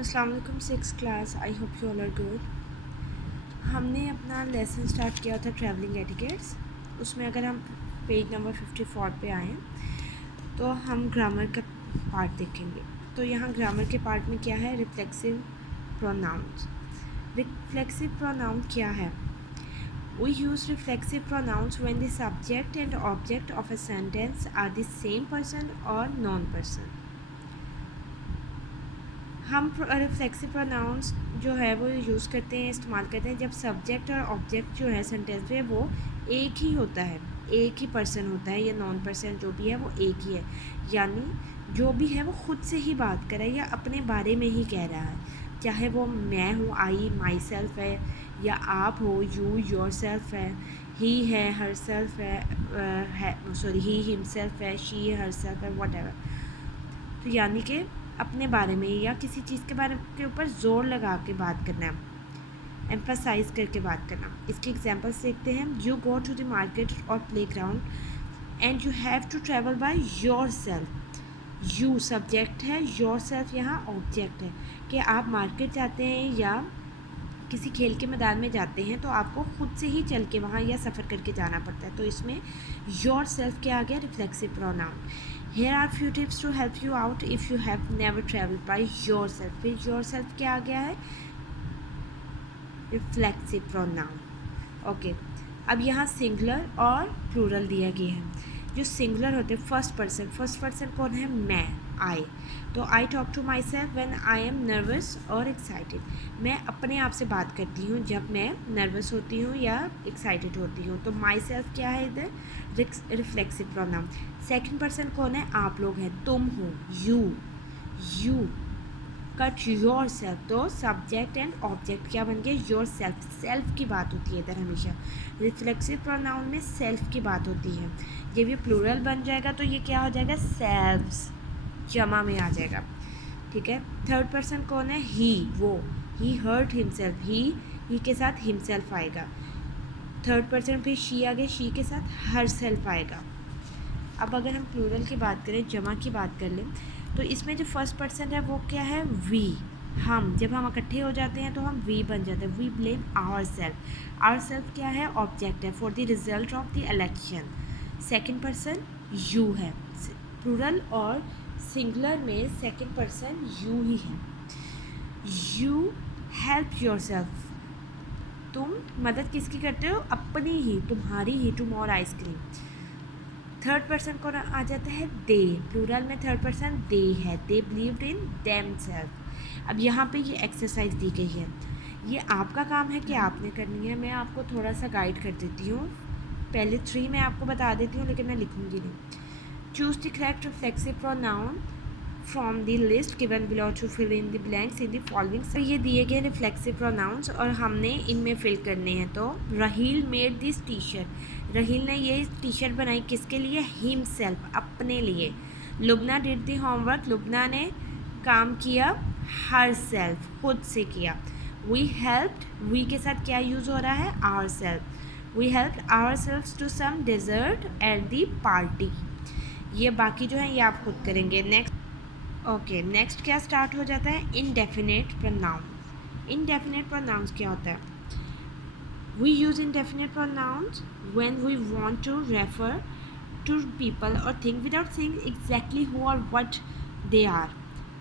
अस्सलाम वालेकुम six class. I hope you all are good. हमने अपना लेसन स्टार्ट किया था ट्रैवलिंग एटिकेट्स। उसमें अगर हम पेज नंबर 54 पे आएँ तो हम ग्रामर का पार्ट देखेंगे। तो यहाँ ग्रामर के पार्ट में क्या है, रिफ्लेक्सिव प्रोनाउंस। रिफ्लेक्सिव प्रोनाउन क्या है? We use reflexive pronouns when the subject and object of a sentence are the same person or non-person. हम रिफ्लेक्सिव प्रोनाउंस जो है वो यूज़ करते हैं, इस्तेमाल करते हैं जब सब्जेक्ट और ऑब्जेक्ट जो है सेंटेंस में वो एक ही होता है, एक ही पर्सन होता है या नॉन पर्सन जो भी है वो एक ही है। यानी जो भी है वो ख़ुद से ही बात कर रहा है या अपने बारे में ही कह रहा है, चाहे वो मैं हूँ, आई माई सेल्फ है, या आप हो, यू योर सेल्फ है, ही है, हर सेल्फ है, सॉरी ही हिमसेल्फ है, शी हर सेल्फ है, वट एवर। तो यानी कि अपने बारे में या किसी चीज़ के बारे के ऊपर ज़ोर लगा के बात करना है, एम्फसाइज करके बात करना। इसके एग्जांपल्स देखते हैं। You go to the market और play ground and you have to travel by yourself. You subject है, योर सेल्फ यहाँ ऑब्जेक्ट है कि आप मार्केट जाते हैं या किसी खेल के मैदान में जाते हैं तो आपको ख़ुद से ही चल के वहाँ या सफ़र करके जाना पड़ता है। तो इसमें योर सेल्फ क्या आ गया, reflexive pronoun. Here are few tips to help you out if you have never traveled by yourself। फिर yourself क्या आ गया है, रिफ्लेक्सिव प्रोनाउन। ओके, अब यहाँ सिंगुलर और प्लूरल दिया गया है। जो सिंगुलर होते हैं फर्स्ट पर्सन कौन है, मैं, आई। तो I talk to myself when I am nervous और एक्साइटेड। मैं अपने आप से बात करती हूँ जब मैं नर्वस होती हूँ या एक्साइटेड होती हूँ। तो माई सेल्फ क्या है इधर, रिफ्लेक्सिव प्रोनाउन। सेकंड पर्सन कौन है, आप लोग हैं, तुम हो, यू। कट योर सेल्फ, तो सब्जेक्ट एंड ऑब्जेक्ट क्या बन गए, योर सेल्फ की बात होती है इधर हमेशा। रिफ्लेक्सिव प्रोनाउन में सेल्फ की बात होती है। जब ये प्लूरल बन जाएगा तो ये क्या हो जाएगा, सेल्व्स, जमा में आ जाएगा। ठीक है। थर्ड पर्सन कौन है, ही, वो, ही हर्ट हिमसेल्फ, ही के साथ हिमसेल्फ आएगा। थर्ड पर्सन फिर शी आ गए, शी के साथ हर सेल्फ आएगा। अब अगर हम प्लूरल की बात करें, जमा की बात कर लें, तो इसमें जो फर्स्ट पर्सन है वो क्या है, वी, हम। जब हम इकट्ठे हो जाते हैं तो हम वी बन जाते हैं, वी ब्लेम आवर सेल्फ क्या है, ऑब्जेक्ट है, for the result of the election. Second person you है। प्लूरल और सिंगुलर में सेकेंड पर्सन यू ही है। यू हेल्प योर सेल्फ, तुम मदद किसकी करते हो, अपनी ही, तुम्हारी ही, two more ice cream. Third person कौन आ जाता है, दे। प्लूरल में थर्ड पर्सन दे है, दे बिलीव्ड इन देमसेल्फ। अब यहाँ पे ये एक्सरसाइज दी गई है, ये आपका काम है कि आपने करनी है। मैं आपको थोड़ा सा गाइड कर देती हूँ, पहले 3 मैं आपको बता देती हूँ लेकिन मैं लिखूँगी नहीं। Choose the correct reflexive pronoun from the list given below to fill in the blanks in the following. तो ये दिए गए रिफ्लेक्सिव प्रोनाउंस और हमने इनमें फिल करने हैं। तो Raheel made this T shirt, Raheel ने ये टी शर्ट बनाई किसके लिए, हिमसेल्फ, अपने लिए। Lubna did the homework, Lubna ने काम किया, हर सेल्फ, खुद से किया। वी हेल्प्ड, वी के साथ क्या यूज़ हो रहा है, our self. We helped our self to some dessert at the party. ये बाकी जो है ये आप खुद करेंगे। नेक्स्ट क्या स्टार्ट हो जाता है, इनडेफिनेट प्रोनाउंस। इनडेफिनेट प्रोनाउंस क्या होता है, we use indefinite pronouns when we want to refer to people or thing without saying exactly who or what they are.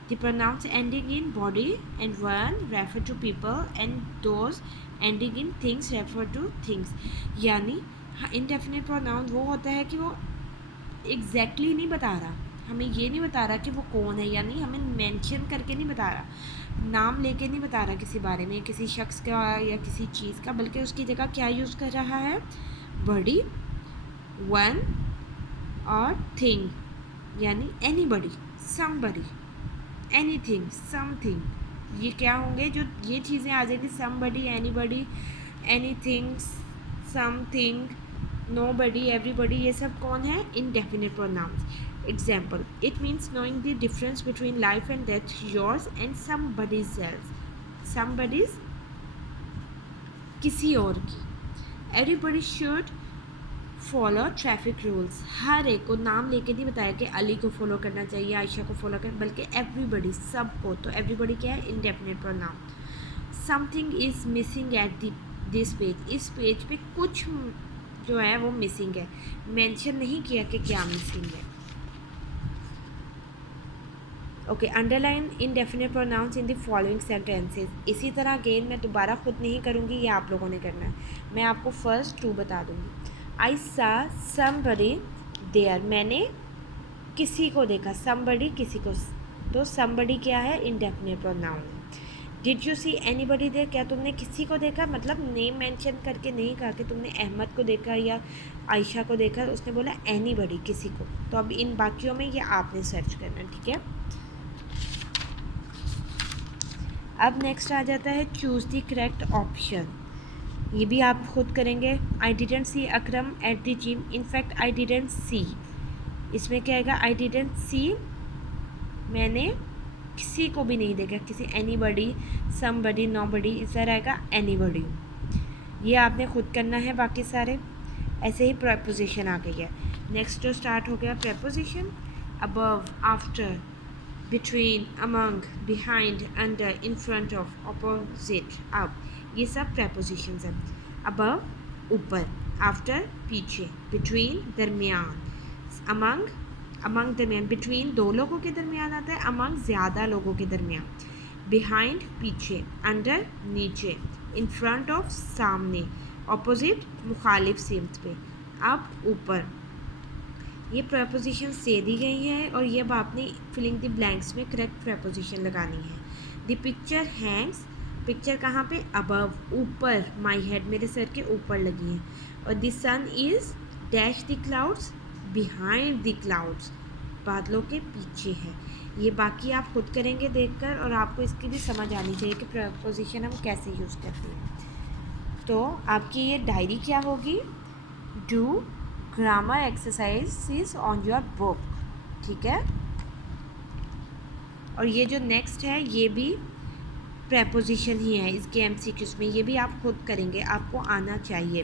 The pronouns ending in body and one refer to people and those ending in things refer to things। यानी indefinite pronoun वो होता है कि वो exactly नहीं बता रहा, हमें ये नहीं बता रहा कि वो कौन है, यानी हमें मेंशन करके नहीं बता रहा, नाम लेके नहीं बता रहा किसी बारे में, किसी शख्स का या किसी चीज़ का, बल्कि उसकी जगह क्या यूज़ कर रहा है, बॉडी, वन और थिंग, यानी एनीबडी, समबडी, एनीथिंग, समथिंग। ये क्या होंगे, जो ये चीज़ें आ जाएंगी, somebody, anybody, anything, something, nobody, everybody, ये सब कौन है, indefinite pronouns. Example, it means knowing the difference between life and death, yours and somebody's else. Somebody's किसी और की। Everybody should follow traffic rules, हर एक को नाम लेके नहीं बताया कि अली को फॉलो करना चाहिए, आयशा को फॉलो करना, बल्कि एवरीबडी, सबको। तो एवरीबडी क्या है? Indefinite pronoun. Something is missing at this page, इस पेज पे कुछ जो है वो मिसिंग है, मेंशन नहीं किया कि क्या मिसिंग है। Okay, underline indefinite pronouns in the following sentences. इसी तरह अगेन मैं दोबारा खुद नहीं करूँगी, ये आप लोगों ने करना है। मैं आपको फर्स्ट ट्रू बता दूँगी। आई सा समबडी देयर, मैंने किसी को देखा, समबडी किसी को, तो समबडी क्या है? Indefinite pronoun. Did you see anybody there, क्या तुमने किसी को देखा, मतलब नेम मेंशन करके नहीं कहा कि तुमने अहमद को देखा या आयशा को देखा, उसने बोला एनीबडी, किसी को। तो अब इन बाकियों में ये आपने सर्च करना, ठीक है। अब नेक्स्ट आ जाता है चूज़ द करेक्ट ऑप्शन, ये भी आप खुद करेंगे। I didn't C Akram at the gym, in fact I didn't सी, इसमें क्या आएगा? आई डिडेंट सी, मैंने किसी को भी नहीं देखा, किसी एनीबडी, समबडी, नोबडी, इस तरह आएगा एनीबडी। ये आपने खुद करना है, बाकी सारे ऐसे ही प्रेपोजिशन आ गई है। नेक्स्ट जो स्टार्ट हो गया preposition, above, after, between, among, behind, under, in front of, opposite, अब, ये सब प्रेपोजिशंस हैं। अबव ऊपर, आफ्टर पीछे, बिटवीन दरमियान, अमंग अमंग दरमियान, बिटवीन दो लोगों के दरमियान आता है, अमंग ज़्यादा लोगों के दरमियान, बिहाइंड पीछे, अंडर नीचे, इन फ्रंट ऑफ सामने, ऑपोजिट मुखालिफ सिमत पे, अब ऊपर। ये प्रपोजिशन दे दी गई हैं और ये अब आपने फिलिंग द ब्लैंक्स में करेक्ट प्रपोजिशन लगानी है। द पिक्चर हैंग्स, पिक्चर कहाँ पे? अबव, ऊपर, माई हेड, मेरे सर के ऊपर लगी है। और the sun is dash the clouds, behind the clouds, बादलों के पीछे है। ये बाकी आप खुद करेंगे देखकर, और आपको इसकी भी समझ आनी चाहिए कि प्रपोजिशन हम कैसे यूज़ करते हैं। तो आपकी ये डायरी क्या होगी? Do grammar exercise on your book, ठीक है। और ये जो नेक्स्ट है ये भी प्रेपोजिशन ही है इसके एमसीक्यूज़ में, ये भी आप खुद करेंगे, आपको आना चाहिए।